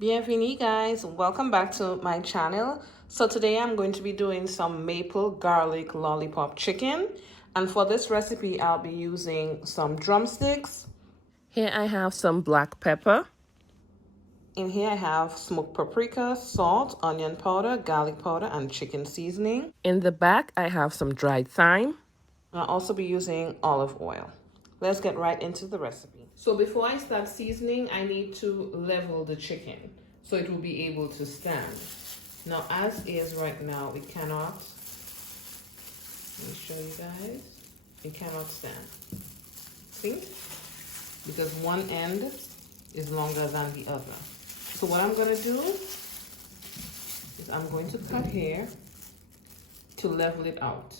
Bienvenue guys, welcome back to my channel. So today I'm going to be doing some maple garlic lollipop chicken, and for this recipe I'll be using some drumsticks. Here I have some black pepper. In here I have smoked paprika, salt, onion powder, garlic powder, and chicken seasoning. In the back I have some dried thyme. I'll also be using olive oil. Let's get right into the recipe. So before I start seasoning, I need to level the chicken so it will be able to stand. Now, as is right now, it cannot. Let me show you guys. It cannot stand. See? Because one end is longer than the other. So what I'm going to do is I'm going to cut here to level it out.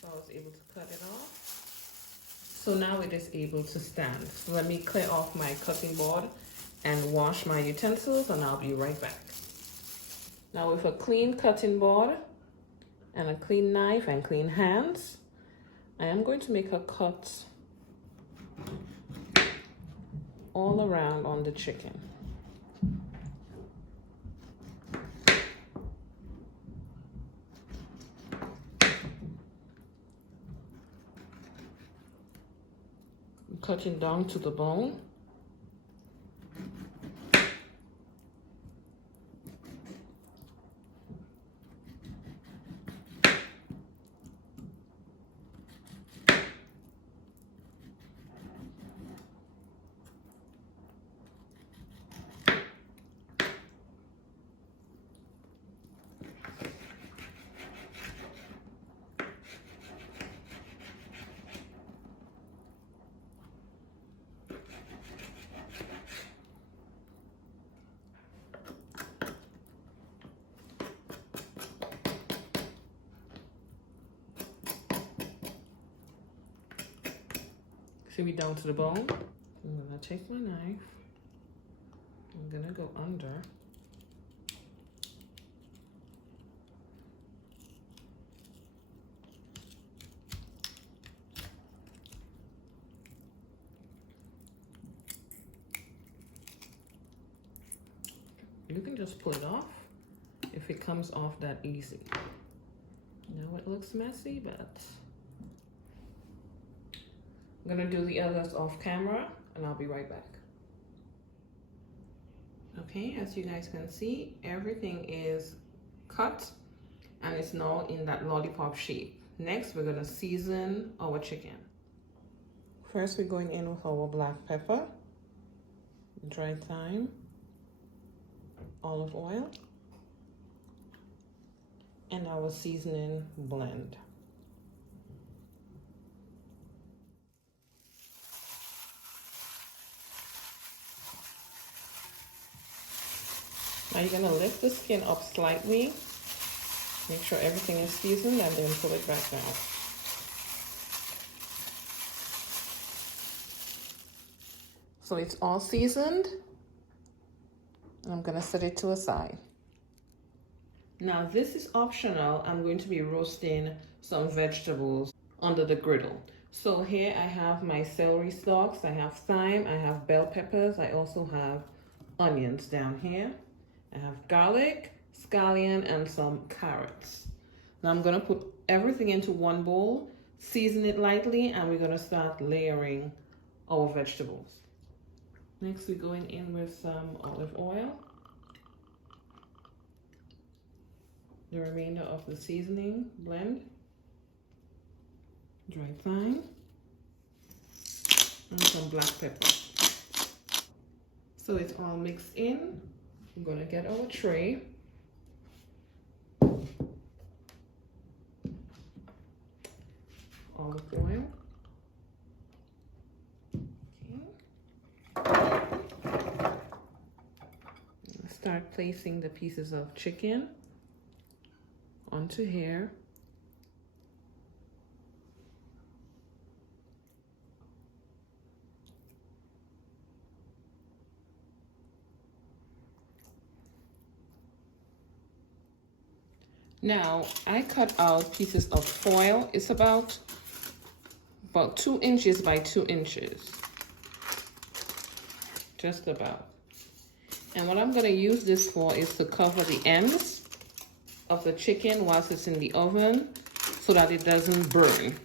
So I was able to cut it off. So now it is able to stand. So let me clear off my cutting board and wash my utensils, and I'll be right back. Now with a clean cutting board and a clean knife and clean hands, I am going to make a cut all around on the chicken. Cutting down to the bone. See me down to the bone. I'm gonna take my knife. I'm gonna go under. You can just pull it off if it comes off that easy. Now it looks messy, but I'm gonna do the others off camera and I'll be right back. Okay, as you guys can see, everything is cut and it's now in that lollipop shape. Next, we're gonna season our chicken. First, we're going in with our black pepper, dried thyme, olive oil, and our seasoning blend. Now you're gonna lift the skin up slightly, make sure everything is seasoned, and then pull it back down. So it's all seasoned, and I'm gonna set it to a side. Now this is optional. I'm going to be roasting some vegetables under the griddle. So here I have my celery stalks, I have thyme, I have bell peppers, I also have onions down here. I have garlic, scallion, and some carrots. Now I'm gonna put everything into one bowl, season it lightly, and we're gonna start layering our vegetables. Next, we're going in with some olive oil, the remainder of the seasoning blend, dried thyme, and some black pepper. So it's all mixed in. I'm gonna get our tray. Olive oil. Okay. Start placing the pieces of chicken onto here. Now, I cut out pieces of foil. It's about 2 inches by 2 inches. Just about. And what I'm going to use this for is to cover the ends of the chicken whilst it's in the oven so that it doesn't burn.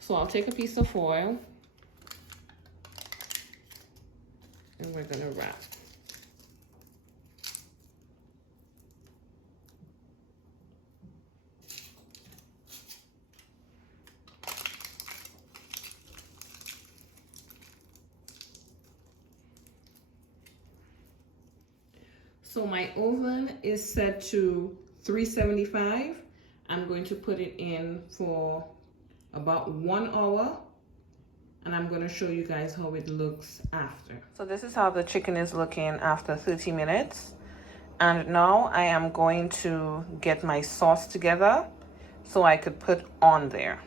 So I'll take a piece of foil and we're going to wrap. So my oven is set to 375. I'm going to put it in for about 1 hour, and I'm going to show you guys how it looks after. So this is how the chicken is looking after 30 minutes. And now I am going to get my sauce together so I could put on there.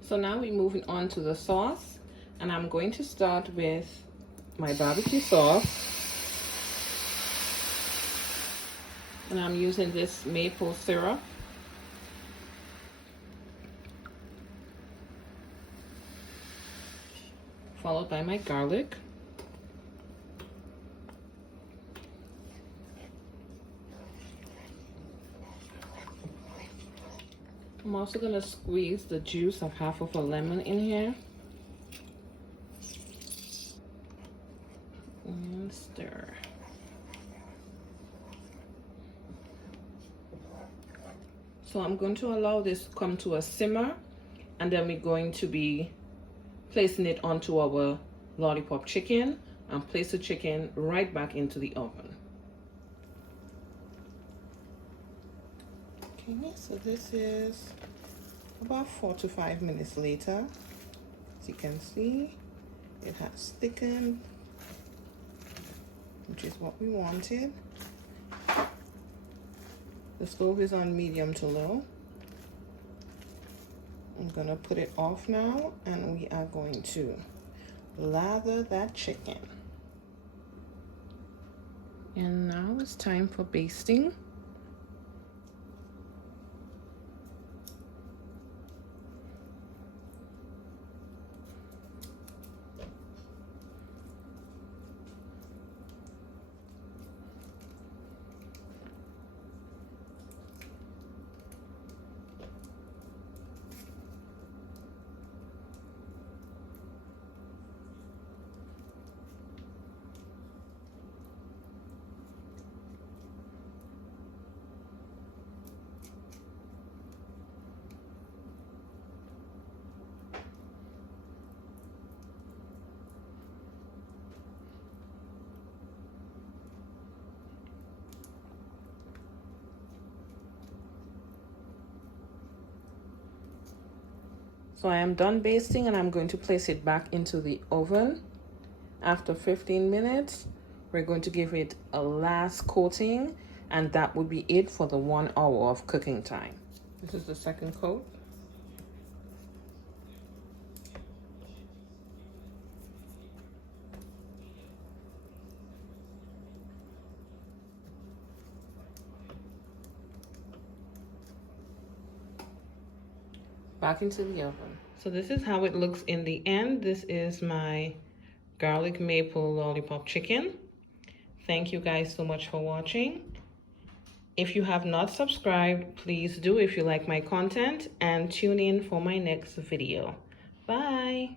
So now we're moving on to the sauce, and I'm going to start with my barbecue sauce. And I'm using this maple syrup. Followed by my garlic. I'm also gonna squeeze the juice of half of a lemon in here. And stir. So I'm going to allow this to come to a simmer, and then we're going to be placing it onto our lollipop chicken and place the chicken right back into the oven. Okay, so this is about 4 to 5 minutes later. As you can see, it has thickened, which is what we wanted. The stove is on medium to low. I'm gonna put it off now, and we are going to lather that chicken. And now it's time for basting. So I am done basting, and I'm going to place it back into the oven. After 15 minutes, we're going to give it a last coating, and that would be it for the 1 hour of cooking time. This is the second coat. Back into the oven. So this is how it looks in the end. This is my garlic maple lollipop chicken. Thank you guys so much for watching. If you have not subscribed, please do if you like my content, and tune in for my next video. Bye.